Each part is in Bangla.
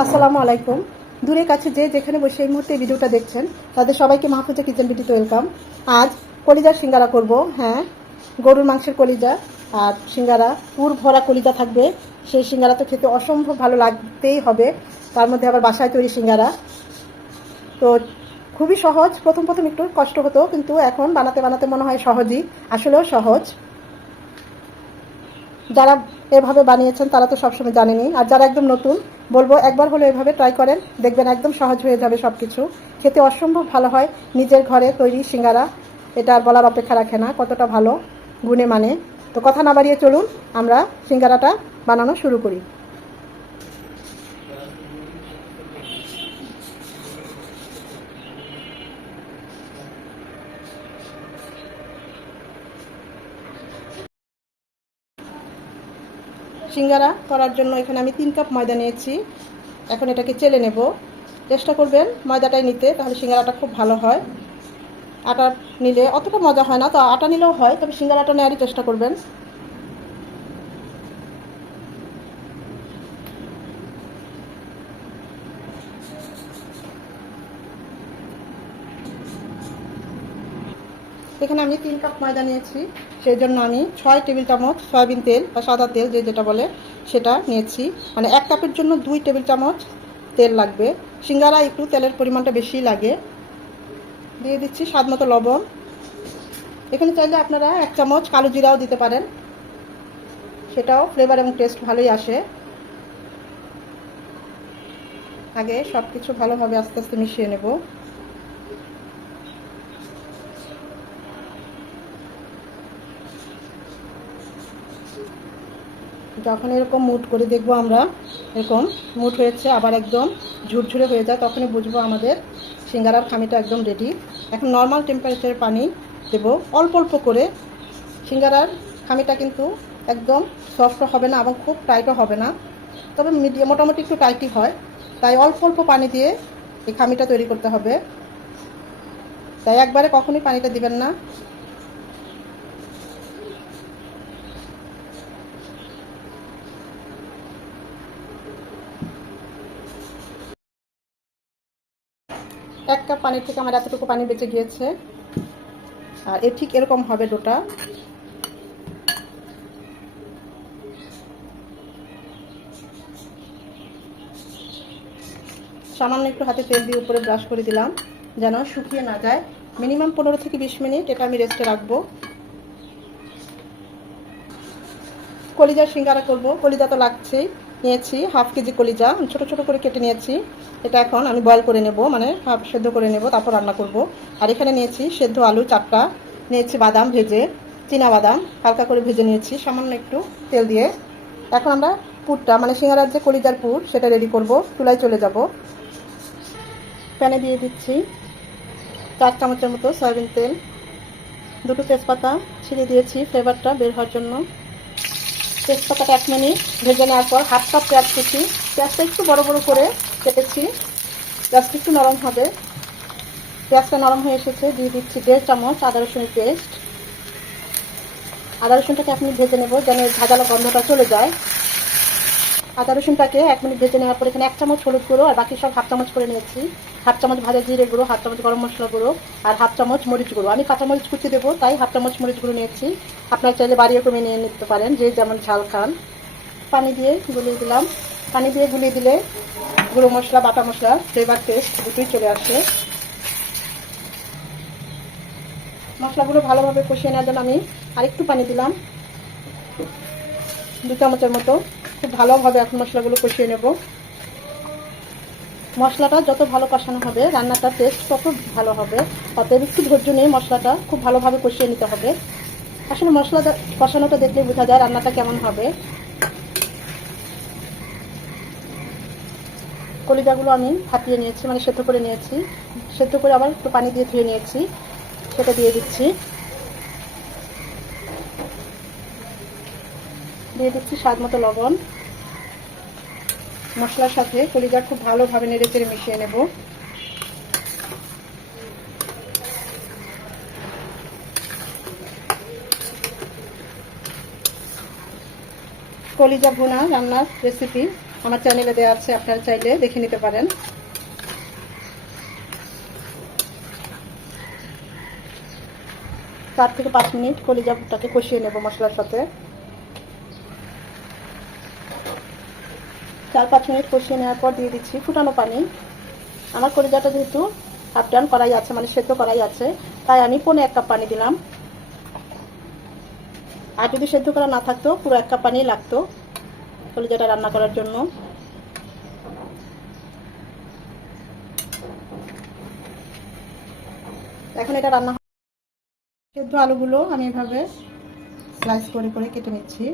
আসসালামু আলাইকুম। দূরে কাছে যে যেখানে বসে এই মুহূর্তে ভিডিওটা দেখছেন, তাদের সবাইকে মাহফুজা কিচেন বিটিতে ওয়েলকাম। আজ কলিজার সিঙ্গারা করব হ্যাঁ গরুর মাংসের কলিজা আর সিঙ্গারা, পুর ভরা কলিজা থাকবে। সেই সিঙ্গারা তো খেতে অসম্ভব ভালো লাগতেই হবে। তার মধ্যে আবার বাসায় তৈরি সিঙ্গারা। তো খুবই সহজ, প্রথম প্রথম একটু কষ্ট হতো, কিন্তু এখন বানাতে বানাতে মনে হয় সহজই, আসলেও সহজ। যারা এভাবে বানিয়েছেন, তারা তো সবসময় জানেনি। আর যারা একদম নতুন, বলব একবার হলে এভাবে ট্রাই করেন, দেখবেন একদম সহজ হয়ে যাবে সব কিছু খেতে অসম্ভব ভালো হয়, নিজের ঘরে তৈরি সিঙ্গারা, এটা আর বলার অপেক্ষা রাখে না, কতটা ভালো, গুণে মানে। তো কথা না বাড়িয়ে চলুন, আমরা সিঙ্গারাটা বানানো শুরু করি। সিঙ্গারা করার জন্য এখানে আমি তিন কাপ ময়দা নিয়েছি। এখন এটাকে চেলে নেব। চেষ্টা করবেন ময়দাটাই নিতে, তাহলে সিঙ্গারাটা খুব ভালো হয়। আটা নিলে অতটা মজা হয় না, তো আটা নিলেও হয়, তবে সিঙ্গারাটা নেওয়ারই চেষ্টা করবেন। এখানে আমি তিন কাপ ময়দা নিয়েছি। সেই জন্য আমি ছয় টেবিল চামচ সয়াবিন তেল বা সাদা তেল, যে যেটা বলে সেটা নিয়েছি। মানে এক কাপের জন্য দুই টেবিল চামচ তেল লাগবে। সিঙ্গারা একটু তেলের পরিমাণটা বেশি লাগে। দিয়ে দিচ্ছি স্বাদ মতো লবণ। এখানে চাইলে আপনারা এক চামচ কালো জিরাও দিতে পারেন। সেটাও ফ্লেভার এবং টেস্ট ভালোই আসে। আগে সব কিছু ভালোভাবে আস্তে আস্তে মিশিয়ে নেব। যখন এরকম মুট করে দেখব আমরা, এরকম মুট হয়েছে, আবার একদম ঝুরঝুরে হয়ে যায়, তখনই বুঝব আমাদের সিঙ্গারার খামিটা একদম রেডি এখন নর্মাল টেম্পারেচারের পানি দেব, অল্প অল্প করে। সিঙ্গারার খামিটা কিন্তু একদম সফট হবে না এবং খুব টাইটও হবে না। তবে মিডিয়াম মোটামুটি একটু টাইটই হয়। তাই অল্প অল্প পানি দিয়ে এই খামিটা তৈরি করতে হবে। তাই একবারে কখনোই পানিটা দিবেন না। এক কাপ পানির থেকে আমার এতটুকু পানি বেঁচে গিয়েছে। আর এ ঠিক এরকম হবে ডোটা সামান্য একটু হাতে তেল দিয়ে উপরে ব্রাশ করে দিলাম, যেন শুকিয়ে না যায়। মিনিমাম পনেরো থেকে বিশ মিনিট এটা আমি রেস্টে রাখব। কলিজার সিঙ্গারা করব। কলিজা তো লাগছেই। নিয়েছি, হাফ কেজি কলিজা ছোট ছোট করে কেটে নিয়েছি। এটা এখন আমি বয়েল করে নেব মানে হাফ সেদ্ধ করে নেব, তারপর রান্না করব। আর এখানে নিয়েছি সেদ্ধ আলু চারটা নিয়েছি বাদাম ভেজে বাদাম, হালকা করে ভেজে নিয়েছি, সামান্য একটু তেল দিয়ে। এখন আমরা পুরটা মানে সিঙ্গারার যে কলিজার পুর, সেটা রেডি করব, চুলায় চলে যাব। প্যানে দিয়ে দিচ্ছি চার চামচের মতো সয়াবিন তেল, দুটো তেজপাতা, ছিঁড়ে দিয়েছি ফ্লেভারটা বের হওয়ার জন্য। তেজপাতাটা এক মিনিট ভেজে নেওয়ার পর হাফ কাপ পেঁয়াজ কুচি। পেঁয়াজটা একটু বড় বড় করে কেটেছি। পেঁয়াজটা একটু নরম হবে। পেঁয়াজটা নরম হয়ে এসেছে। দিয়ে দিচ্ছি দেড় চামচ আদা রসুনের পেস্ট। আদা রসুনটাকে মিনিট ভেজে নেব যেন ঝাঁঝালো গন্ধটা চলে যায়। আদা রসুনটাকে এক মিনিট ভেজে নেওয়ার পর এখানে এক চামচ হলুদ গুঁড়ো আর বাকি সব হাফ চামচ করে নিয়েছি। হাফ চামচ ভাজা জিরে গুঁড়ো, হাফ চামচ গরম মশলা গুঁড়ো আর হাফ চামচ মরিচ গুঁড়ো। আমি কাঁচা মরিচ কুচি দেবো, তাই হাফ চামচ মরিচ গুঁড়ো নিয়েছি। আপনার চাইলে বাড়িয়ে কমে নিয়ে নিতে পারেন, যে যেমন ঝাল খান। পানি দিয়ে গুলিয়ে দিলাম। পানি দিয়ে গুলিয়ে দিলে গুঁড়ো মশলা, বাটা মশলা ফ্লেভার টেস্ট দুটোই চলে আসে। মশলাগুলো ভালোভাবে কষিয়ে নেওয়ার জন্য আমি আরেকটু পানি দিলাম। দু চামচের মতো। খুব ভালোভাবে এখন মশলাগুলো কষিয়ে নেব। মশলাটা যত ভালো কষানো হবে, রান্নাটা টেস্ট তত ভালো হবে। অতএব একটু ধৈর্য নেই মশলাটা খুব ভালোভাবে কষিয়ে নিতে হবে। আসলে মশলা কষানোটা দেখলে বোঝা যায় রান্নাটা কেমন হবে। কলিজাগুলো আমি ফাটিয়ে নিয়েছি মানে সেদ্ধ করে নিয়েছি। সেদ্ধ করে আবার একটু পানি দিয়ে ধুয়ে নিয়েছি। সেটা দিয়ে দিচ্ছি। দিয়ে দিচ্ছি স্বাদ মতো লবণ। মশলার সাথে কলিজা খুব ভালোভাবে নেড়ে চেড়ে মিশিয়ে নেব। কলিজা ভুনা রান্নার রেসিপি আমার চ্যানেলে দেওয়া আছে, আপনারা চাইলে দেখে নিতে পারেন। চার থেকে পাঁচ মিনিট কলিজাটাকে কষিয়ে নেব মশলার সাথে। চার, পাঁচ মিনিট কষিয়ে নেওয়ার পর দিয়ে দিচ্ছি ফুটানো পানি। আমার কলিজাটা যেহেতু হাফ ডান করাই আছে মানে সেদ্ধ করাই আছে, তাই আমি পনে এক কাপ পানি দিলাম। আর যদি সেদ্ধ করা না থাকতো, পুরো এক কাপ পানি লাগতো কলিজাটা রান্না করার জন্য। এখন এটা রান্না সেদ্ধ আলুগুলো আমি এভাবে স্লাইস করে করে কেটে নিচ্ছি।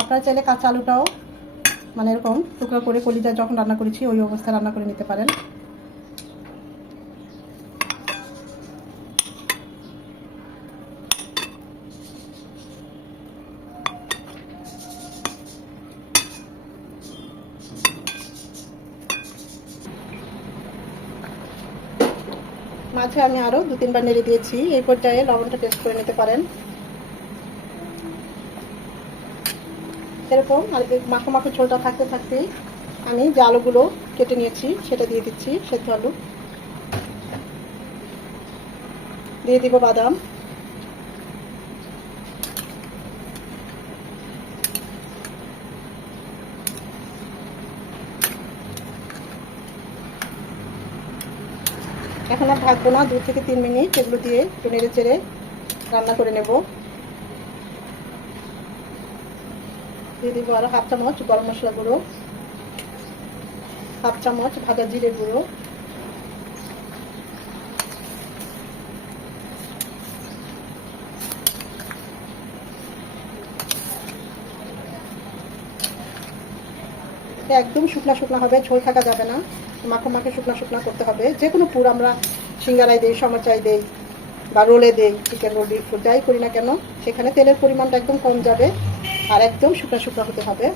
আপনারা চাইলে কাঁচা আলুটাও মানে এরকম টুকরো করে কলিজা যখন রান্না করেছি, ওই অবস্থায় রান্না করে নিতে পারেন। মাঝে আমি আরও দু তিনবার নেড়ে দিয়েছি। এই পর্যায়ে লবণটা টেস্ট করে নিতে পারেন। এরকম, আর মাখো মাখো ঝোলটা থাকতে থাকতেই আমি যে আলুগুলো কেটে নিয়েছি, সেটা দিয়ে দিচ্ছি, সেদ্ধ আলু। দিয়ে দিব বাদাম। এখন আর ঢাকবো না, দু থেকে তিন মিনিট এগুলো দিয়ে একটু নেড়ে চেড়ে রান্না করে নেব। দিয়ে দিব হাফ চামচ গরম মশলা গুঁড়ো, হাফ চামচ ভাজা জিরে গুঁড়ো। একদম শুকনা শুকনা হবে, ঝোল থাকা যাবে না। মাখো মাখে শুকনা শুকনা করতে হবে। যে কোনো পুর আমরা সিঙ্গারায় দেই সমচাই দেই বা রোলে দেই চিকেন রোল যাই করি না কেন, সেখানে তেলের পরিমাণটা একদম কম যাবে। আর একদম শুকনা শুকনা হতে হবে।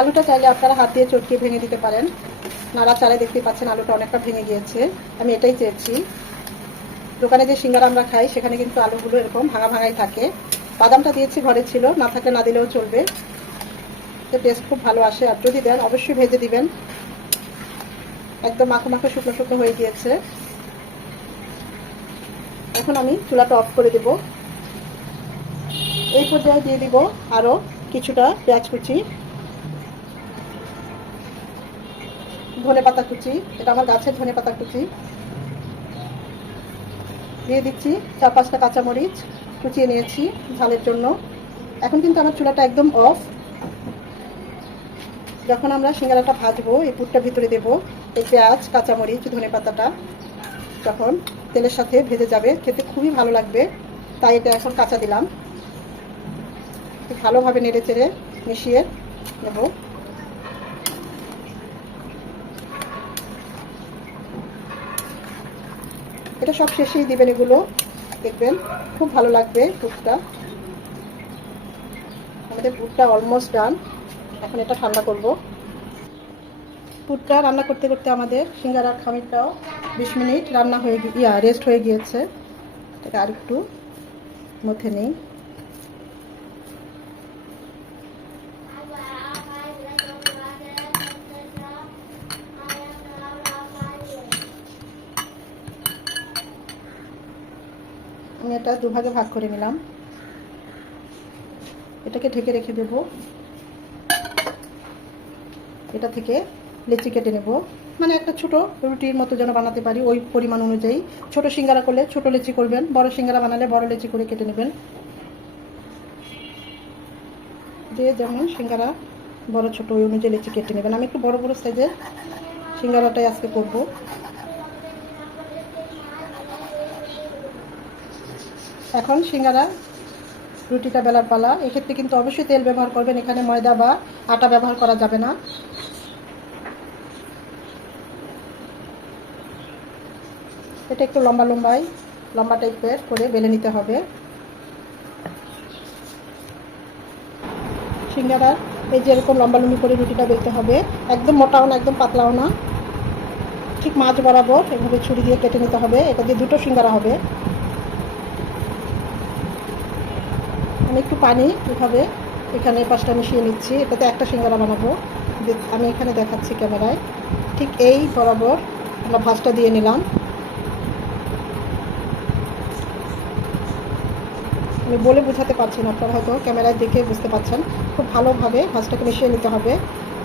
আলুটা চাইলে আপনারা হাত দিয়ে চটকিয়ে ভেঙে দিতে পারেন। নাড়া চালে দেখতে পাচ্ছেন আলুটা অনেকটা ভেঙে গিয়েছে। আমি এটাই চেয়েছি। দোকানে যে সিঙ্গারা আমরা খাই, সেখানে কিন্তু আলুগুলো এরকম ভাঙা ভাঙাই থাকে। বাদামটা দিয়েছি ঘরে ছিল, না থাকলে না দিলেও চলবে। তো টেস্ট খুব ভালো আসে। আর যদি দেন, অবশ্যই ভেজে দিবেন। একদম মাখো মাখো শুকনো শুকনো হয়ে গিয়েছে। এখন আমি চুলাটা অফ করে দেব। এই পর্যায়ে দিয়ে দিব আরও কিছুটা পেঁয়াজ কুচি, ধনে পাতা কুচি, এটা আমার গাছের ধনে পাতা কুচি। দিয়ে দিচ্ছি চার পাঁচটা কাঁচামরিচ, কুচিয়ে নিয়েছি ঝালের জন্য। এখন কিন্তু আমার চুলাটা একদম অফ। যখন আমরা সিঙ্গারাটা ভাজবো, এই পুরটা ভিতরে দেব, এই পেঁয়াজ, কাঁচামরিচ, ধনে পাতাটা যখন তেলের সাথে ভেজে যাবে, খেতে খুবই ভালো লাগবে। তাই এটা এখন কাঁচা দিলাম। ভালোভাবে নেড়ে চেড়ে মিশিয়ে নেব। এটা সব শেষেই দিবেন এগুলো। দেখবেন, খুব ভালো লাগবে পুরটা। আমাদের পুরটা অলমোস্ট ডান এখন এটা ঠান্ডা করব। পুরটা রান্না করতে করতে আমাদের সিঙ্গারার খামিরটাও বিশ মিনিট রান্না হয়ে গিয়ে রেস্ট হয়ে গিয়েছে। এটাকে আর একটু মধ্যে নেই আমি এটা দুভাগে ভাগ করে নিলাম। এটাকে ঢেকে রেখে দেব। এটা থেকে লেচি কেটে নেব। মানে একটা ছোট রুটির মতো যেন বানাতে পারি ওই পরিমাণ অনুযায়ী। ছোট সিঙ্গারা করলে ছোট লেচি করবেন, বড় সিঙ্গারা বানালে বড় লেচি করে কেটে নেবেন। যে যেমন সিঙ্গারা বড় ছোট ওই অনুযায়ী লেচি কেটে নেবেন। আমি একটু বড় বড় সাইজের সিঙ্গারাটাই আজকে করব। এখন সিঙ্গারা, রুটিটা বেলার পালা। এক্ষেত্রে কিন্তু অবশ্যই তেল ব্যবহার করবেন। এখানে ময়দা বা আটা ব্যবহার করা যাবে না। এটা একটু লম্বা লম্বাই লম্বা টাইপের করে বেলে নিতে হবে। সিঙ্গারার এই যে এরকম লম্বা লম্বি করে রুটিটা বেলতে হবে। একদম মোটাও না, একদম পাতলাও না। ঠিক মাছ বরাবর এভাবে ছুরি দিয়ে কেটে নিতে হবে। এটা দিয়ে দুটো সিঙ্গারা হবে। আমি একটু পানি এভাবে এখানে পাঁচটা মিশিয়ে নিচ্ছি। এটাতে একটা সিঙ্গারা বানাবো। আমি এখানে দেখাচ্ছি ক্যামেরায়। ঠিক এই বরাবর আমরা ভাজটা দিয়ে নিলাম। আমি বলে বোঝাতে পারছি না, আপনারা হয়তো ক্যামেরায় দেখে বুঝতে পারছেন। খুব ভালোভাবে ভাজটাকে মিশিয়ে নিতে হবে,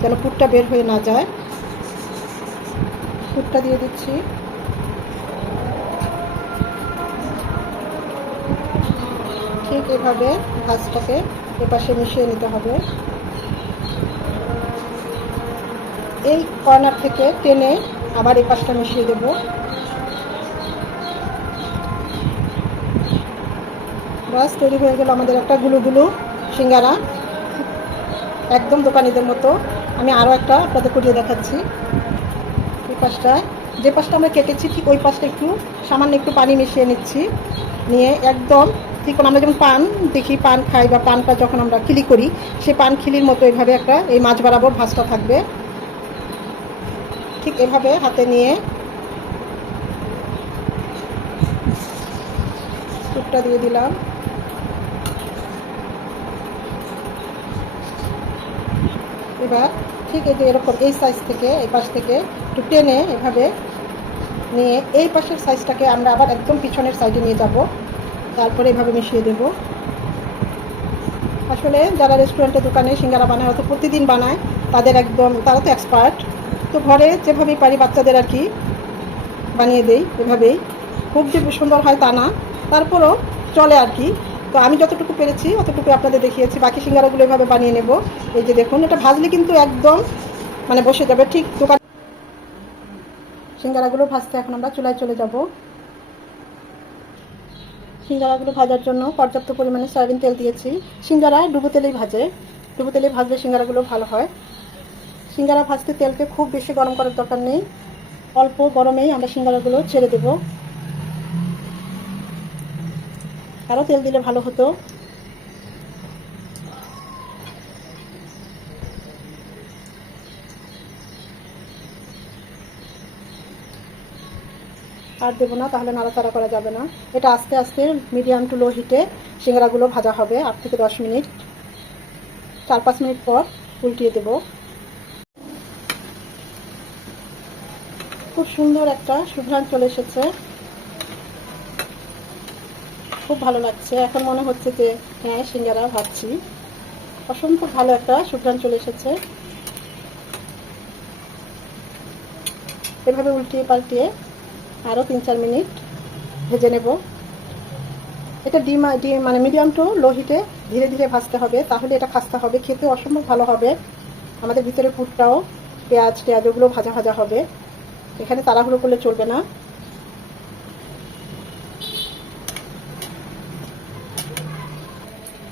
যেন পুরটা বের হয়ে না যায়। পুরটা দিয়ে দিচ্ছি। ঠিক এভাবে ভাজটাকে এপাশে মিশিয়ে নিতে হবে। এই কর্নার থেকে টেনে আবার এই পাশটা মিশিয়ে দেব। বাস তৈরি হয়ে গেল আমাদের একটা গুলু গুলু সিঙ্গারা। একদম দোকানিদের মতো। আমি আরও একটা আপনাদের করিয়ে দেখাচ্ছি। এই পাশটা, যে পাশটা আমরা কেটেছি, ঠিক ওই পাশটা একটু সামান্য একটু পানি মিশিয়ে নিচ্ছি। নিয়ে একদম ঠিক আমরা যেমন পান দেখি, পান খাই বা পানটা যখন আমরা খিলি করি সেই পান খিলির মতো এভাবে একটা এই মাছ বরাবর ভাজটা থাকবে। ঠিক এভাবে হাতে নিয়ে টুকটা দিয়ে দিলাম। এবার ঠিক এই যে এরকম এই সাইজ থেকে, এই পাশ থেকে একটু টেনে এভাবে নিয়ে এই পাশের সাইজটাকে আমরা আবার একদম পিছনের সাইডে নিয়ে যাব। তারপরে এভাবে মিশিয়ে দেব। আসলে যারা রেস্টুরেন্টের দোকানে সিঙ্গারা বানায় হয়তো প্রতিদিন বানায়, তাদের একদম, তারা তো এক্সপার্ট তো ঘরে যেভাবেই পারি বাচ্চাদের আর কি বানিয়ে দেই, এভাবেই। খুব যে সুন্দর হয় তা না। তারপরও চলে আর কি। তো আমি যতটুকু পেরেছি, অতটুকু আপনাদের দেখিয়েছি। বাকি সিঙ্গারাগুলো এভাবে বানিয়ে নেব। এই যে দেখুন, এটা ভাজলে কিন্তু একদম মানে বসে যাবে। ঠিক দোকান সিঙ্গারাগুলো ভাজতে এখন আমরা চুলায় চলে যাব। সিঙ্গারাগুলো ভাজার জন্য পর্যাপ্ত পরিমাণে সয়াবিন তেল দিয়েছি। সিঙ্গারা ডুবো তেলেই ভাজে। ডুবো তেলে ভাজলে সিঙ্গারাগুলো ভালো হয়। সিঙ্গারা ভাজতে তেলকে খুব বেশি গরম করার দরকার নেই। অল্প গরমেই আমরা সিঙ্গারাগুলো ছেড়ে দেব। আরও তেল দিলে ভালো হতো। আর দেবো না, তাহলে নাড়াচাড়া করা যাবে না। এটা আস্তে আস্তে মিডিয়াম টু লো হিটে সিঙ্গারাগুলো ভাজা হবে, আট থেকে দশ মিনিট। চার পাঁচ মিনিট পর উল্টিয়ে দেব। খুব সুন্দর একটা সুঘ্রাণ চলে এসেছে। খুব ভালো লাগছে। এখন মনে হচ্ছে যে হ্যাঁ সিঙ্গারা ভাবছি অসংখ্য ভালো একটা সুঘ্রাণ চলে এসেছে। এভাবে উল্টিয়ে পাল্টিয়ে আরও তিন, চার মিনিট ভেজে নেব। এটা ডিম ডিম মানে মিডিয়াম টু লো ধীরে ধীরে ভাজতে হবে। তাহলে এটা খাস্তা হবে, খেতে অসম্ভব ভালো হবে। আমাদের ভিতরে পুরটাও পেঁয়াজ টেয়াজ ওগুলো ভাজা ভাজা হবে। এখানে তাড়াহুড়ো করলে চলবে না।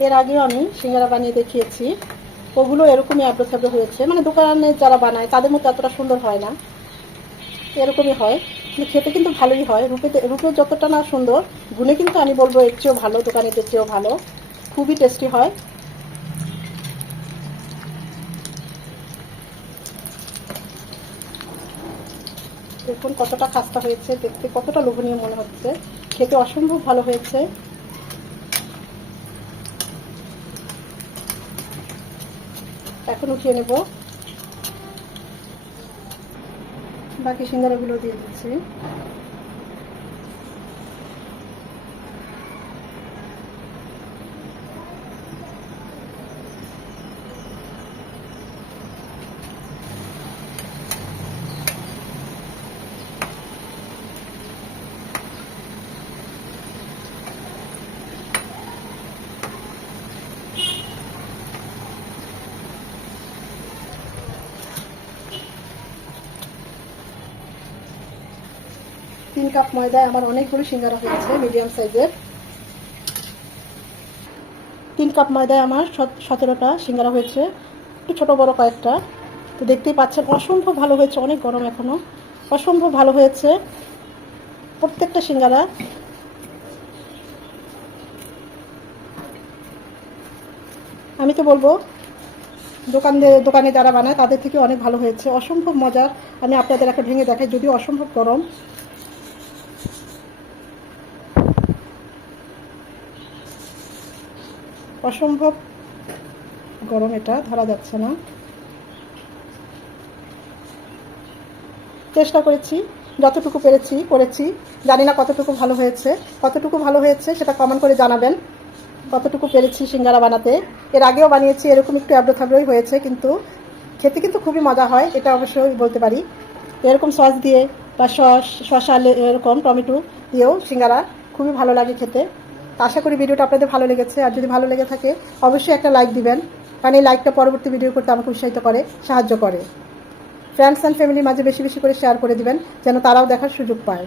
এর আগেও আমি সিঙ্গারা বানিয়ে দেখিয়েছি। ওগুলো এরকমই আব্রো থাবড়ো হয়েছে। মানে দোকানে যারা বানায়, তাদের মতো এতটা সুন্দর হয় না। এরকমই হয়। কিন্তু খেতে কিন্তু ভালোই হয়। রূপে রূপে যতটা না সুন্দর, গুণে কিন্তু আমি বলব এর চেয়েও ভালো, দোকানেদের চেয়েও ভালো। খুবই টেস্টি হয়। দেখুন কতটা খাস্তা হয়েছে, দেখতে কতটা লোভনীয় মনে হচ্ছে। খেতে অসম্ভব ভালো হয়েছে। এখন উঠিয়ে নেব। বাকি সিঙ্গারাগুলো দিয়ে দিচ্ছি। তিন কাপ ময়দায় আমার অনেকগুলো সিঙ্গারা হয়েছে মিডিয়াম সাইজের তিন কাপ ময়দায় আমার সত- সতেরোটা সিঙ্গারা হয়েছে, একটু ছোটো বড় কয়েকটা। তো দেখতেই পাচ্ছেন, অসম্ভব ভালো হয়েছে, অনেক গরম এখনও অসম্ভব ভালো হয়েছে। প্রত্যেকটা সিঙ্গারা। আমি তো বলব দোকান দোকানে যারা বানায়, তাদের থেকে অনেক ভালো হয়েছে। অসম্ভব মজার। আমি আপনাদের একটা ভেঙে দেখাই, যদিও অসম্ভব গরম। অসম্ভব গরম এটা, ধরা যাচ্ছে না। চেষ্টা করেছি, যতটুকু পেরেছি, করেছি। জানি না কতটুকু ভালো হয়েছে। কতটুকু ভালো হয়েছে সেটা কমেন্ট করে জানাবেন। কতটুকু পেরেছি সিঙ্গারা বানাতে। এর আগেও বানিয়েছি, এরকম একটু অ্যাব্রো থাবড়োই হয়েছে, কিন্তু খেতে কিন্তু খুবই মজা হয়, এটা অবশ্যই বলতে পারি। এরকম সস দিয়ে বা সস লে- এরকম টমেটো দিয়েও সিঙ্গারা খুবই ভালো লাগে খেতে। আশা করি ভিডিওটা আপনাদের ভালো লেগেছে। আর যদি ভালো লেগে থাকে, অবশ্যই একটা লাইক দিবেন। কারণ এই লাইকটা পরবর্তী ভিডিও করতে আমাকে উৎসাহিত করে, সাহায্য করে। ফ্রেন্ডস অ্যান্ড ফ্যামিলির মাঝে বেশি বেশি করে শেয়ার করে দিবেন, যেন তারাও দেখার সুযোগ পায়।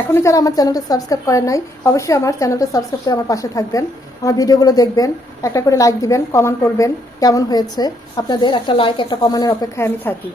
এখনই যারা আমার চ্যানেলটা সাবস্ক্রাইব করেন নাই, অবশ্যই আমার চ্যানেলটা সাবস্ক্রাইব করে আমার পাশে থাকবেন। আমার ভিডিওগুলো দেখবেন, একটা করে লাইক দিবেন কমেন্ট করবেন, কেমন হয়েছে। আপনাদের একটা লাইক একটা কমেন্টের অপেক্ষায় আমি থাকি।